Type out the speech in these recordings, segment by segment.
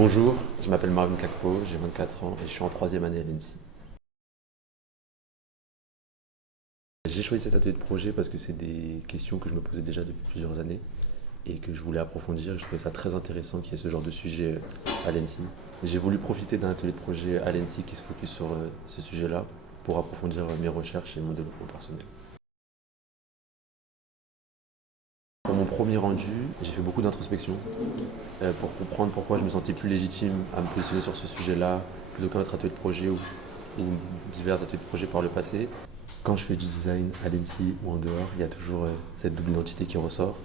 Bonjour, je m'appelle Marvin Kakpo, j'ai 24 ans et je suis en troisième année à l'ENSI. J'ai choisi cet atelier de projet parce que c'est des questions que je me posais déjà depuis plusieurs années et que je voulais approfondir et je trouvais ça très intéressant qu'il y ait ce genre de sujet à l'ENSI. J'ai voulu profiter d'un atelier de projet à l'ENSI qui se focus sur ce sujet-là pour approfondir mes recherches et mon développement personnel. Pour mon premier rendu, j'ai fait beaucoup d'introspection pour comprendre pourquoi je me sentais plus légitime à me positionner sur ce sujet-là plutôt qu'un autre atelier de projet ou divers ateliers de projet par le passé. Quand je fais du design à l'ENSI ou en dehors, il y a toujours cette double identité qui ressort.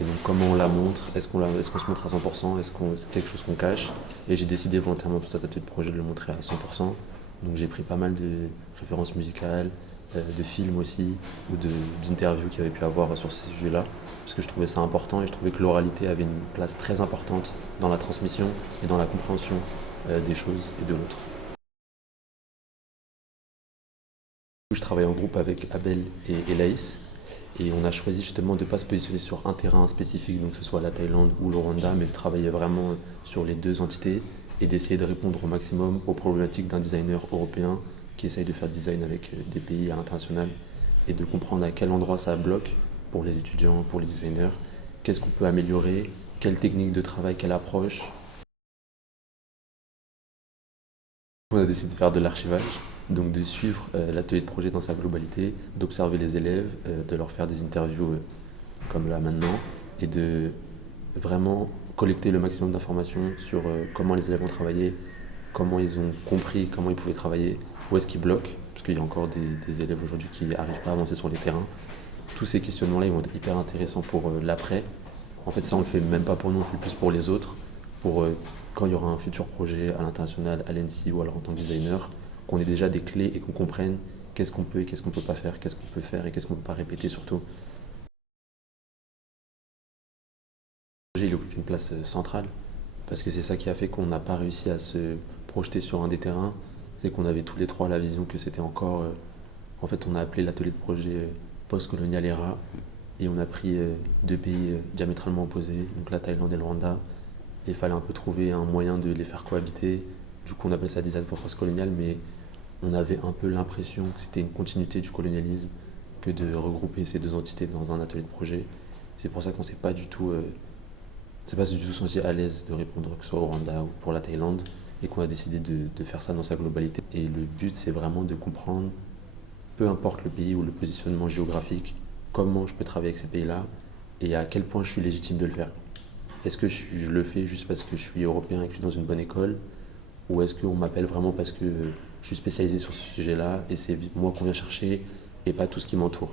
Et donc comment on la montre? Est-ce qu'on se montre à 100%? Est-ce qu'on c'est quelque chose qu'on cache? Et j'ai décidé volontairement pour cet atelier de projet de le montrer à 100%. Donc j'ai pris pas mal de références musicales, de films aussi, ou d'interviews qu'il y avait pu avoir sur ces sujets-là, parce que je trouvais ça important et je trouvais que l'oralité avait une place très importante dans la transmission et dans la compréhension des choses et de l'autre. Je travaille en groupe avec Abel et Laïs. Et on a choisi justement de ne pas se positionner sur un terrain spécifique, donc que ce soit la Thaïlande ou le Rwanda, mais de travailler vraiment sur les deux entités et d'essayer de répondre au maximum aux problématiques d'un designer européen qui essaye de faire du design avec des pays à l'international et de comprendre à quel endroit ça bloque pour les étudiants, pour les designers, qu'est-ce qu'on peut améliorer, quelle technique de travail, quelle approche. On a décidé de faire de l'archivage, donc de suivre l'atelier de projet dans sa globalité, d'observer les élèves, de leur faire des interviews comme là maintenant, et de vraiment collecter le maximum d'informations sur comment les élèves ont travaillé, comment ils ont compris, comment ils pouvaient travailler, où est-ce qu'ils bloquent, parce qu'il y a encore des élèves aujourd'hui qui n'arrivent pas à avancer sur les terrains. Tous ces questionnements-là, ils vont être hyper intéressants pour l'après. En fait, ça, on le fait même pas pour nous, on le fait plus pour les autres, pour quand il y aura un futur projet à l'international, à l'ENSI ou alors en tant que designer, qu'on ait déjà des clés et qu'on comprenne qu'est-ce qu'on peut et qu'est-ce qu'on peut pas faire, qu'est-ce qu'on peut faire et qu'est-ce qu'on peut pas répéter surtout. Le projet, il occupe une place centrale parce que c'est ça qui a fait qu'on n'a pas réussi à se projeter sur un des terrains. C'est qu'on avait tous les trois la vision que c'était encore. En fait, on a appelé l'atelier de projet post-colonial ERA et on a pris deux pays diamétralement opposés, donc la Thaïlande et le Rwanda. Et il fallait un peu trouver un moyen de les faire cohabiter. Du coup, on appelle ça design for post-colonial, mais on avait un peu l'impression que c'était une continuité du colonialisme que de regrouper ces deux entités dans un atelier de projet. C'est pour ça qu'on s'est pas du tout c'est pas du tout senti à l'aise de répondre que ce soit au Rwanda ou pour la Thaïlande et qu'on a décidé de faire ça dans sa globalité. Et le but, c'est vraiment de comprendre, peu importe le pays ou le positionnement géographique, comment je peux travailler avec ces pays-là et à quel point je suis légitime de le faire. Est-ce que je le fais juste parce que je suis européen et que je suis dans une bonne école ou est-ce qu'on m'appelle vraiment parce que je suis spécialisé sur ce sujet-là et c'est moi qu'on vient chercher et pas tout ce qui m'entoure.